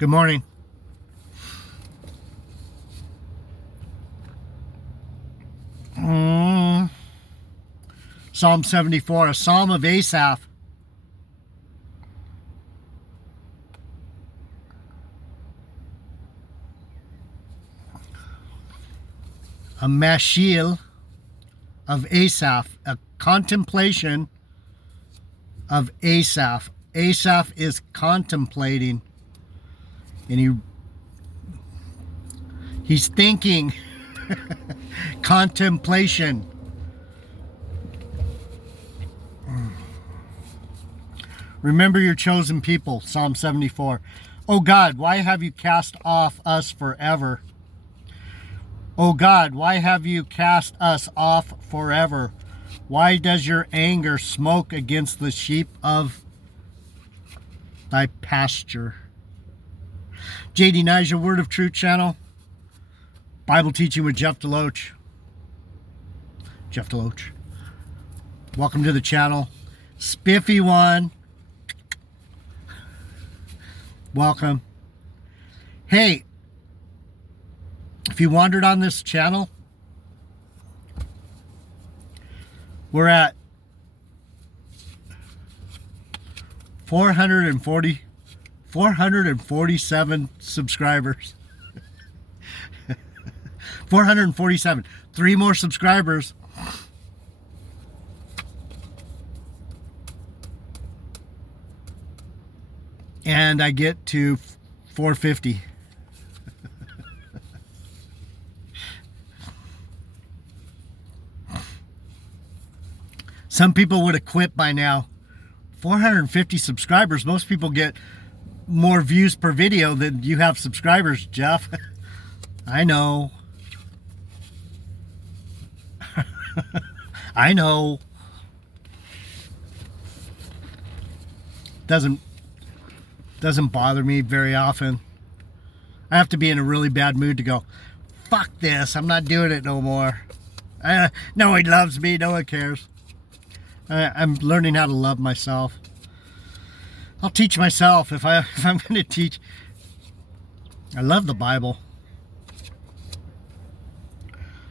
Good morning. Psalm 74, a psalm of Asaph. A mashil of Asaph, a contemplation of Asaph. Asaph is contemplating, and he's thinking. Contemplation. Remember your chosen people, Psalm 74. O God, why have you cast off us forever? O God, why have you cast us off forever? Why does your anger smoke against the sheep of thy pasture? JD Niger, Word of Truth channel. Bible teaching with Jeff Deloach. Jeff Deloach. Welcome to the channel. Spiffy one. Welcome. Hey, if you wandered on this channel, we're at 447 subscribers. 447. 3 more subscribers. And I get to 450. Some people would have quit by now. 450 subscribers. Most people get more views per video than you have subscribers, Jeff. I know. I know. Doesn't bother me very often. I have to be in a really bad mood to go, fuck this, I'm not doing it no more. No one loves me, no one cares. I'm learning how to love myself. I'll teach myself if I'm going to teach. I love the Bible.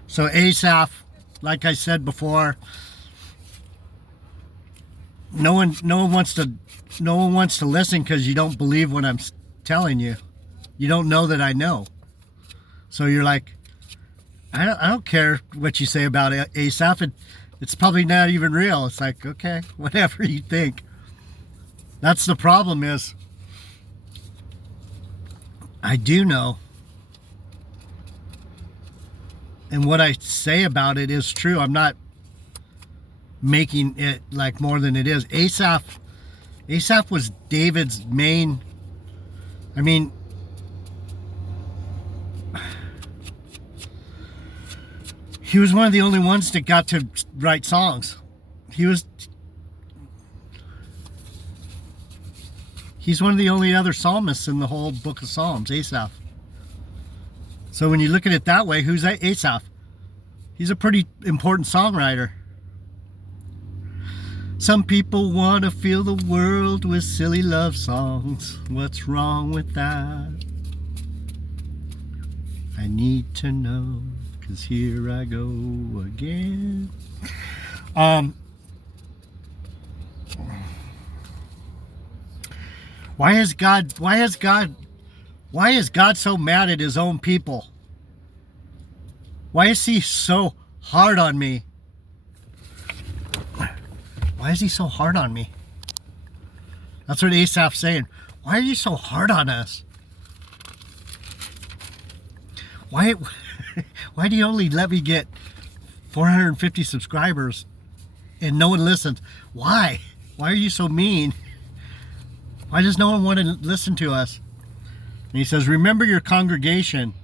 So Asaph, like I said before, no one wants to listen because you don't believe what I'm telling you. You don't know that I know. So you're like, I don't care what you say about Asaph. It's probably not even real. It's like, okay, whatever you think. That's the problem is, I do know. And what I say about it is true. I'm not making it like more than it is. Asaph was David's main, I mean, he was one of the only ones that got to write songs. He's one of the only other psalmists in the whole book of Psalms, Asaph. So when you look at it that way, who's Asaph? He's a pretty important songwriter. Some people want to fill the world with silly love songs. What's wrong with that? I need to know, 'cause here I go again. Why is God so mad at his own people? Why is he so hard on me? Why is he so hard on me? That's what Asaph's saying. Why are you so hard on us? Why do you only let me get 450 subscribers and no one listens? Why? Why are you so mean? Why does no one want to listen to us? And he says, remember your congregation,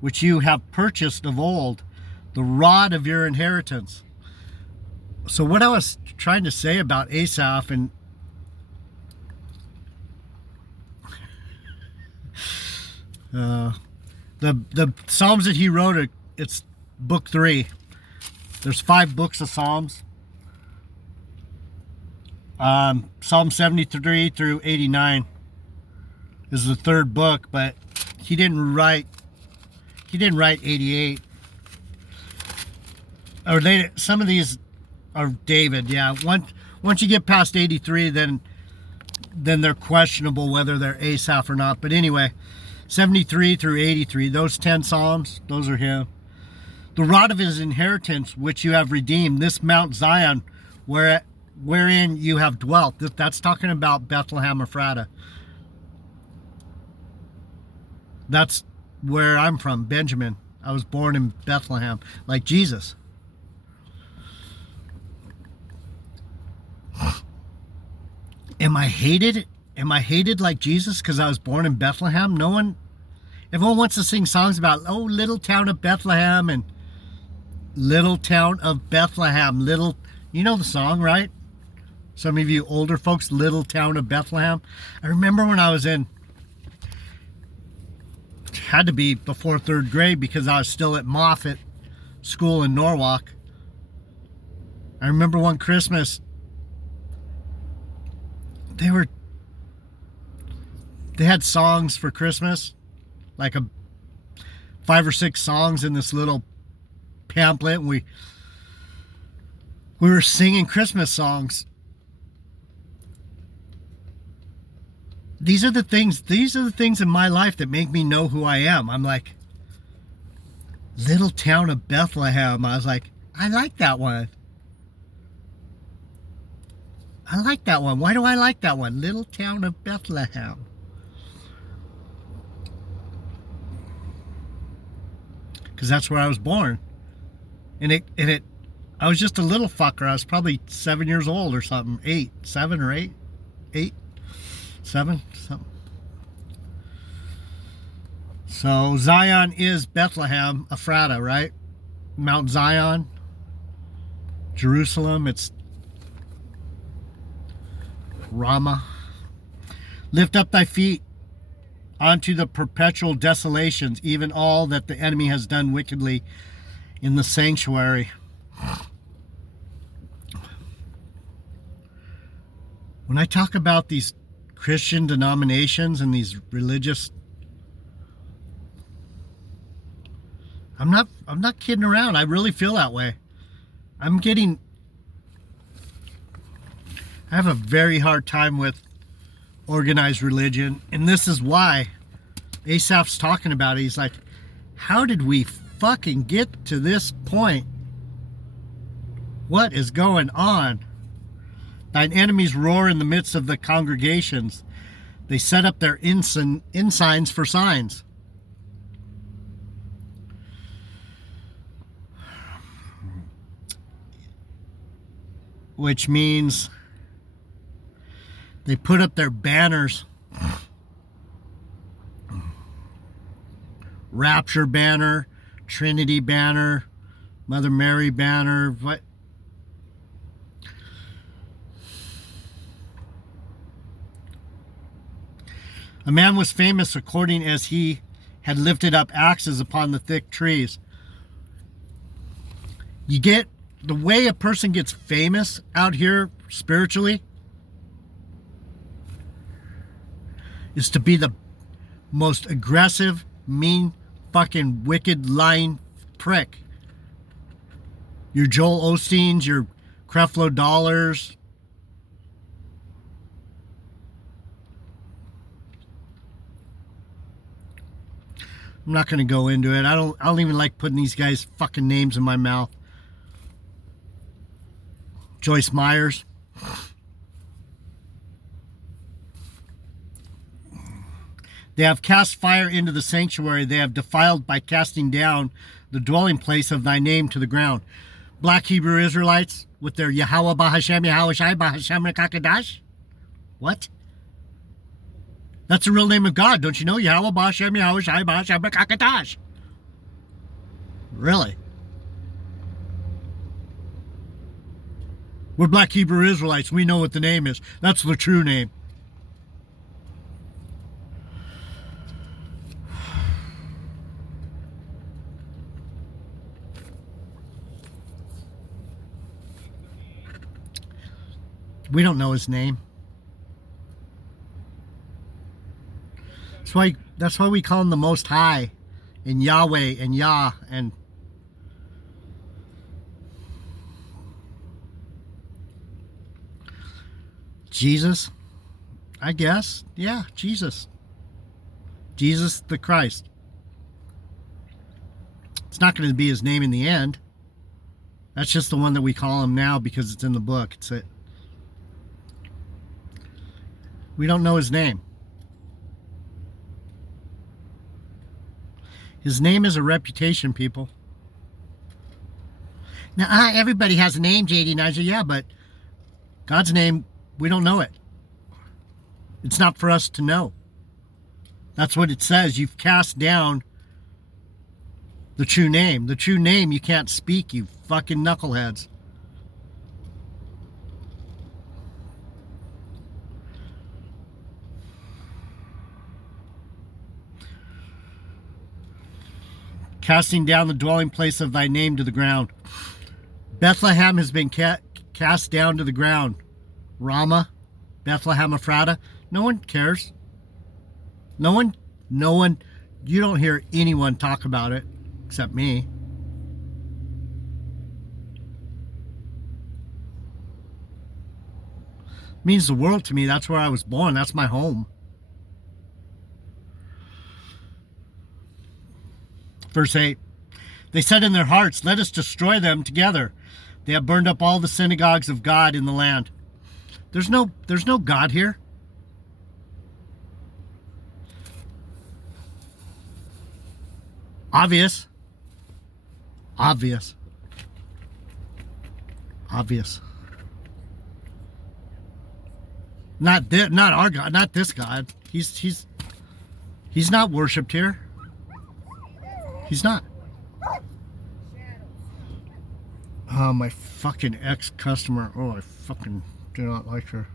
which you have purchased of old, the rod of your inheritance. So what I was trying to say about Asaph, and the Psalms that he wrote, it's book 3. There's 5 books of Psalms. Psalm 73 through 89. is the third book, but he didn't write 88. Or some of these are David, yeah. Once you get past 83, then they're questionable whether they're Asaph or not. But anyway, 73 through 83, those 10 Psalms, those are him. The rod of his inheritance, which you have redeemed, this Mount Zion, wherein you have dwelt. That's talking about Bethlehem Ephrata. That's where I'm from, Benjamin. I was born in Bethlehem, like Jesus. Am I hated? Am I hated like Jesus because I was born in Bethlehem? Everyone wants to sing songs about, oh, little town of Bethlehem and little town of Bethlehem. You know the song, right? Some of you older folks, little town of Bethlehem. I remember when I was had to be before third grade because I was still at Moffat School in Norwalk. I remember one Christmas, they had songs for Christmas, like 5 or 6 songs in this little pamphlet, and we were singing Christmas songs. These are the things in my life that make me know who I am. I'm like, little town of Bethlehem. I was like, I like that one. I like that one. Why do I like that one? Little town of Bethlehem. Because that's where I was born. And I was just a little fucker. I was probably 7 years old or something. 7 or 8. 8, 7, something. So Zion is Bethlehem, Ephrata, right? Mount Zion, Jerusalem, it's Ramah. Lift up thy feet onto the perpetual desolations, even all that the enemy has done wickedly in the sanctuary. When I talk about these Christian denominations and these religious, I'm not kidding around. I really feel that way. I have a very hard time with organized religion, and this is why Asaph's talking about it. He's like, how did we fucking get to this point? What is going on? Thine enemies roar in the midst of the congregations. They set up their ensigns for signs. Which means they put up their banners. Rapture banner, Trinity banner, Mother Mary banner. What? A man was famous according as he had lifted up axes upon the thick trees. You get the way a person gets famous out here spiritually is to be the most aggressive, mean, fucking wicked, lying prick. Your Joel Osteens, your Creflo Dollars. I'm not going to go into it. I don't even like putting these guys' fucking names in my mouth. Joyce Myers. They have cast fire into the sanctuary. They have defiled by casting down the dwelling place of thy name to the ground. Black Hebrew Israelites with their Yahweh Bahashem, Yahweh Shai Bahashem Rekakadash. What? That's the real name of God, don't you know? Yahweh Bahashem, Yahweh Shai Bahashem Rekakadash. Really? We're Black Hebrew Israelites. We know what the name is. That's the true name. We don't know his name. That's why we call him the Most High, and Yahweh, and Yah, and Jesus, I guess. Yeah, Jesus. Jesus the Christ. It's not going to be his name in the end. That's just the one that we call him now because it's in the book. It's it. We don't know his name. His name is a reputation, people. Now, everybody has a name, JD Niger. Yeah, but God's name, we don't know it. It's not for us to know. That's what it says. You've cast down the true name. The true name you can't speak, you fucking knuckleheads. Casting down the dwelling place of thy name to the ground. Bethlehem has been cast down to the ground. Ramah, Bethlehem Ephrata. No one cares. No one, you don't hear anyone talk about it except me. It means the world to me. That's where I was born. That's my home. Verse 8. They said in their hearts, let us destroy them together. They have burned up all the synagogues of God in the land. There's no God here. Obvious. Not our God, not this God. He's not worshipped here. He's not. Oh, my fucking ex-customer. Oh, I fucking do not like her.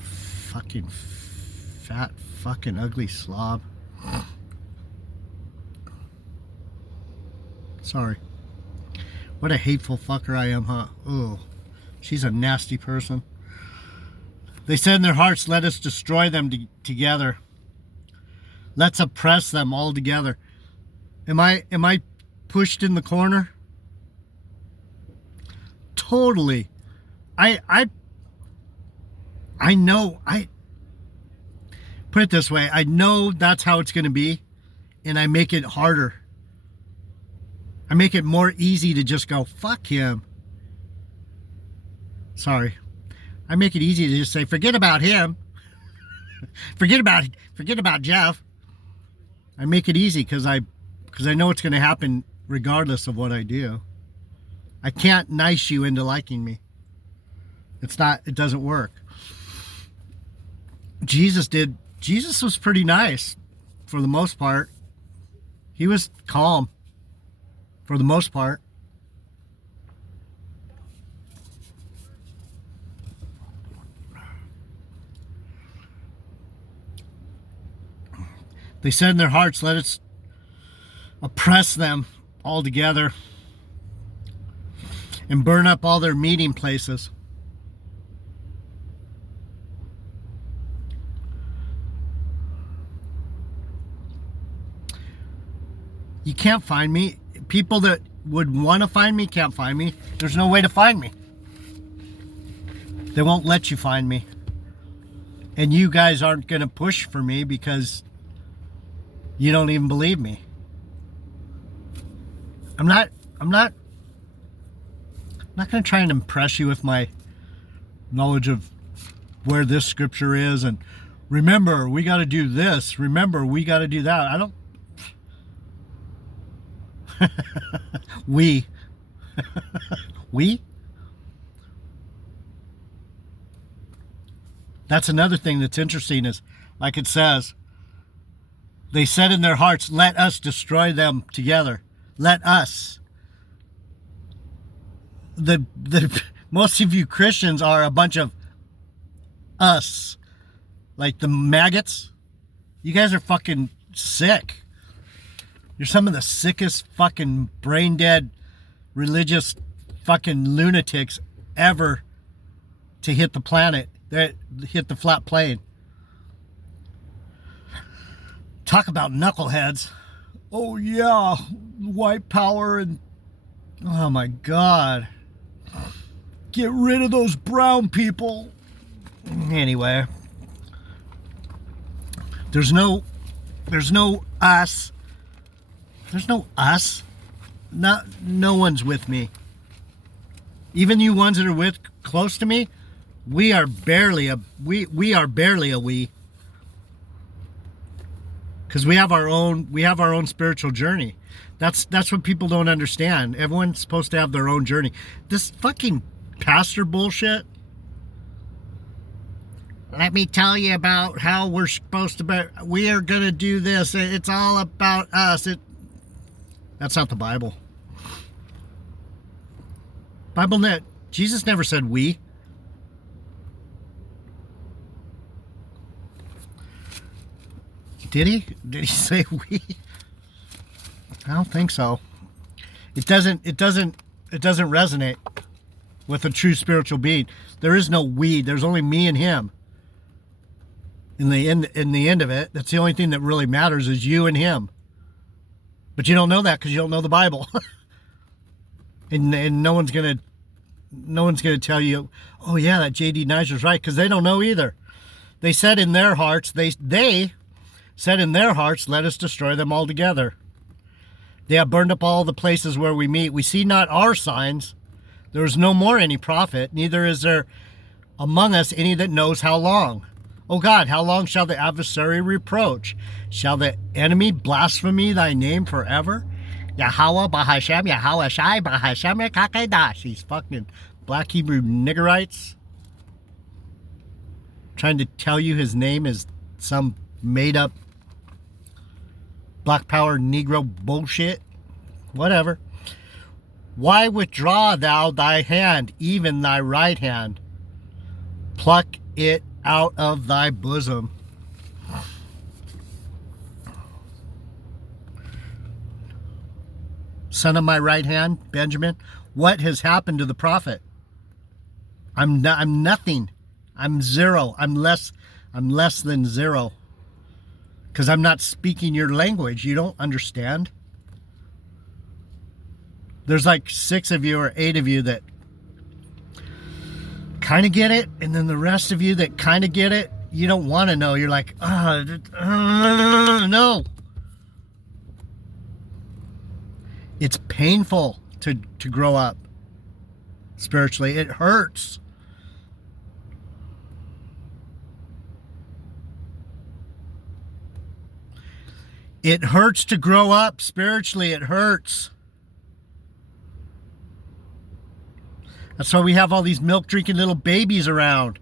Fucking fat, fucking ugly slob. Sorry. What a hateful fucker I am, huh? Oh, she's a nasty person. They said in their hearts, let us destroy them together. Let's oppress them all together. Am I pushed in the corner? Totally. I know, put it this way, I know that's how it's going to be, and I make it harder. I make it more easy to just go, fuck him. Sorry. I make it easy to just say, forget about him. forget about Jeff. I make it easy because I know it's going to happen regardless of what I do. I can't nice you into liking me. It doesn't work. Jesus was pretty nice for the most part. He was calm for the most part. They said in their hearts, let us oppress them all together and burn up all their meeting places. You can't find me. People that would want to find me can't find me. There's no way to find me. They won't let you find me. And you guys aren't going to push for me because you don't even believe me. I'm not going to try and impress you with my knowledge of where this scripture is and remember, we got to do this. Remember, we got to do that. I don't. We. That's another thing that's interesting is, like it says, they said in their hearts, let us destroy them together. Let us. The most of you Christians are a bunch of us. Like the maggots. You guys are fucking sick. You're some of the sickest fucking brain dead religious fucking lunatics ever to hit the planet, that hit the flat plane. Talk about knuckleheads. Oh yeah, white power and oh my God. Get rid of those brown people. Anyway, there's no us. There's no us. No one's with me. Even you ones that are close to me, we are barely a we. Because we have our own spiritual journey. That's what people don't understand. Everyone's supposed to have their own journey. This fucking pastor bullshit. Let me tell you about how we're supposed to we are going to do this. It's all about us. That's not the Bible. Jesus never said we. Did he? Did he say we? I don't think so. It doesn't resonate with a true spiritual being. There is no we. There's only me and him. In the end of it, that's the only thing that really matters is you and him. But you don't know that because you don't know the Bible. and no one's gonna tell you, oh yeah, that J.D. Nicer's right, because they don't know either. They said in their hearts, they said in their hearts, let us destroy them altogether. They have burned up all the places where we meet. We see not our signs. There is no more any prophet, neither is there among us any that knows how long. O God, how long shall the adversary reproach? Shall the enemy blaspheme thy name forever? Yahweh Bahashem, Yahweh Shai Bahashem Kakedash. These fucking black Hebrew niggerites trying to tell you his name is some made up black power Negro bullshit. Whatever. Why withdraw thou thy hand, even thy right hand? Pluck it out of thy bosom. Son of my right hand, Benjamin, what has happened to the prophet? I'm nothing. I'm zero. I'm less than zero. Because I'm not speaking your language. You don't understand. There's like 6 of you or 8 of you that kind of get it, and then the rest of you that kind of get it, you don't want to know. You're like, no. It's painful to grow up spiritually. It hurts. It hurts to grow up spiritually. It hurts. That's why we have all these milk-drinking little babies around.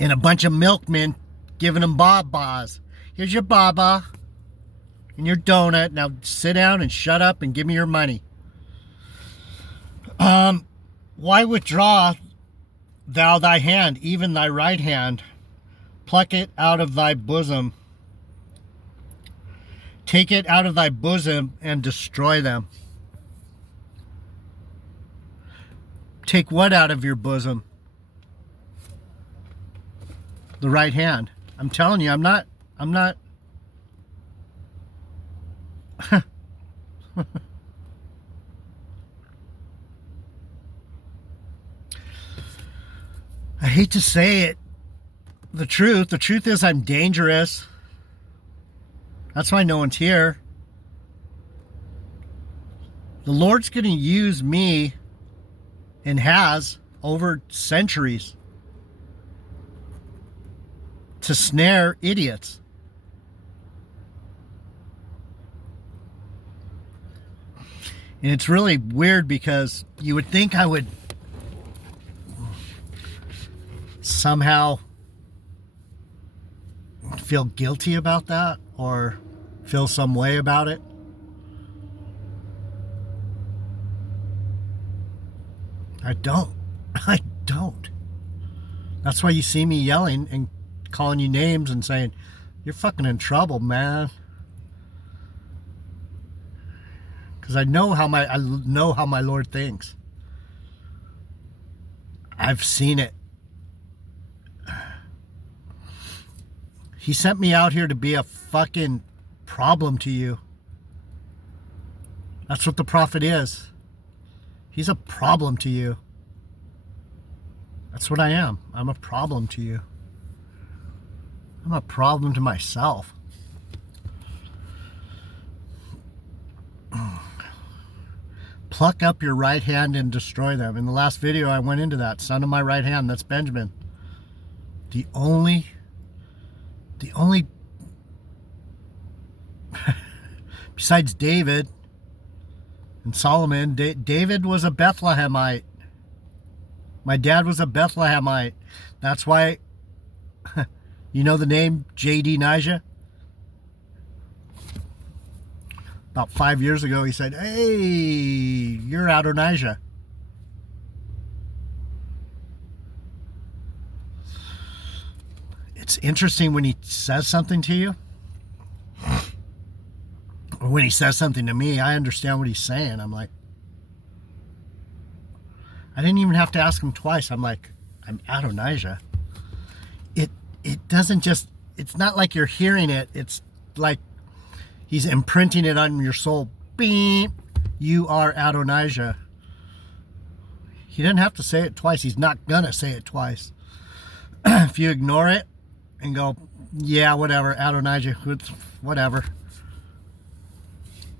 And a bunch of milkmen giving them babas. Here's your baba and your donut. Now sit down and shut up and give me your money. Why withdraw thou thy hand, even thy right hand? Pluck it out of thy bosom. Take it out of thy bosom and destroy them. Take what out of your bosom? The right hand. I'm telling you, I'm not. I hate to say it. The truth is I'm dangerous. That's why no one's here. The Lord's going to use me, and has over centuries, to snare idiots. And it's really weird because you would think I would somehow feel guilty about that or feel some way about it. I don't. That's why you see me yelling and calling you names and saying, you're fucking in trouble, man. Because I know how my Lord thinks. I've seen it. He sent me out here to be a fucking problem to you. That's what the prophet is. He's a problem to you. That's what I am. I'm a problem to you. I'm a problem to myself. Pluck up your right hand and destroy them. In the last video, I went into that. Son of my right hand, that's Benjamin. The only besides David and Solomon, David was a Bethlehemite. My dad was a Bethlehemite. That's why, you know the name J.D. Nijah? About 5 years ago, he said, hey, you're Adonijah. It's interesting when he says something to you, or when he says something to me, I understand what he's saying. I'm like, I didn't even have to ask him twice. I'm like, I'm Adonijah. It doesn't just, it's not like you're hearing it. It's like he's imprinting it on your soul. Beep, you are Adonijah. He didn't have to say it twice. He's not gonna say it twice. If you ignore it and go, yeah, whatever, Adonijah, whatever.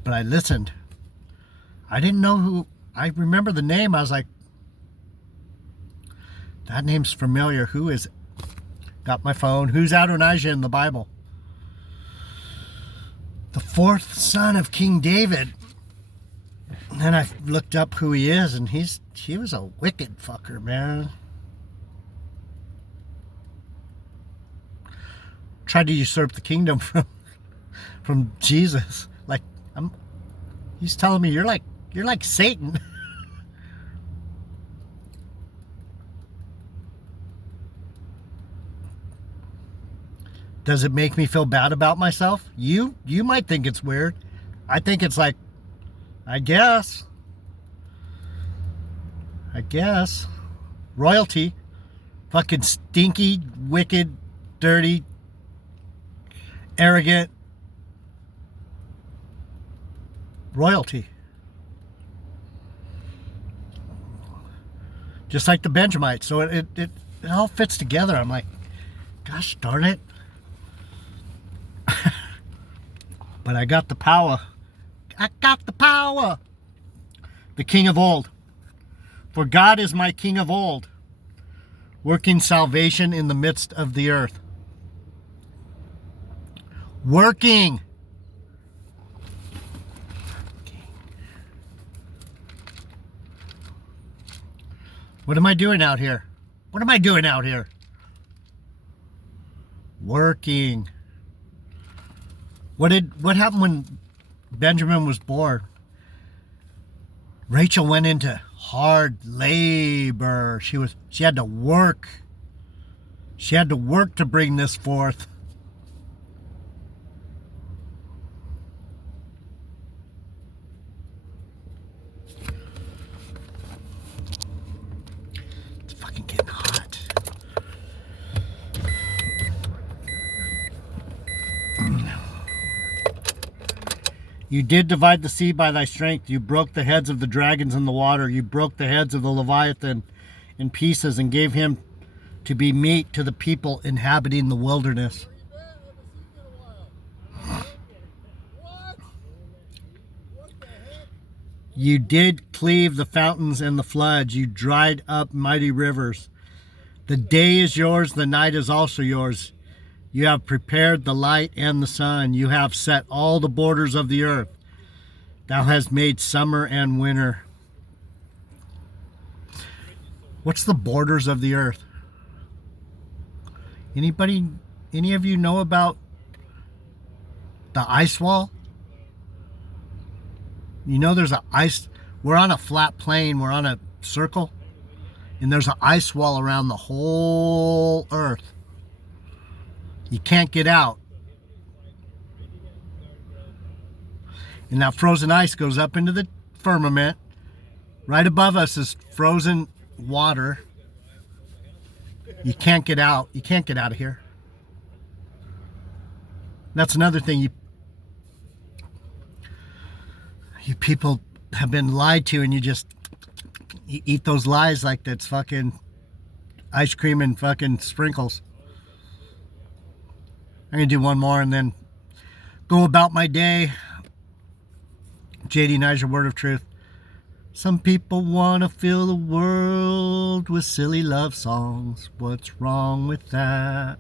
But I listened. I didn't know who, I remember the name. I was like, that name's familiar. Who is it? Got my phone. Who's Adonijah in the Bible? The fourth son of King David. And then I looked up who he is, and he was a wicked fucker, man. Tried to usurp the kingdom from Jesus. Like, he's telling me you're like Satan. Does it make me feel bad about myself? You might think it's weird. I think it's like, I guess. Royalty. Fucking stinky, wicked, dirty, arrogant royalty. Just like the Benjamites. So it all fits together. I'm like, gosh darn it. But I got the power. I got the power. The King of old. For God is my King of old, working salvation in the midst of the earth. Working. What am I doing out here? What am I doing out here? Working. What happened when Benjamin was born? Rachel went into hard labor. She had to work. She had to work to bring this forth. It's fucking getting hot. You did divide the sea by thy strength. You broke the heads of the dragons in the water. You broke the heads of the Leviathan in pieces and gave him to be meat to the people inhabiting the wilderness. You did cleave the fountains and the floods. You dried up mighty rivers. The day is yours, the night is also yours. You have prepared the light and the sun. You have set all the borders of the earth. Thou hast made summer and winter. What's the borders of the earth? Any of you know about the ice wall? You know there's we're on a flat plane, we're on a circle, and there's an ice wall around the whole earth. You can't get out. And that frozen ice goes up into the firmament. Right above us is frozen water. You can't get out. You can't get out of here. That's another thing. You people have been lied to, and you eat those lies like that's fucking ice cream and fucking sprinkles. I'm going to do one more and then go about my day. JD Niger, Word of Truth. Some people want to fill the world with silly love songs. What's wrong with that?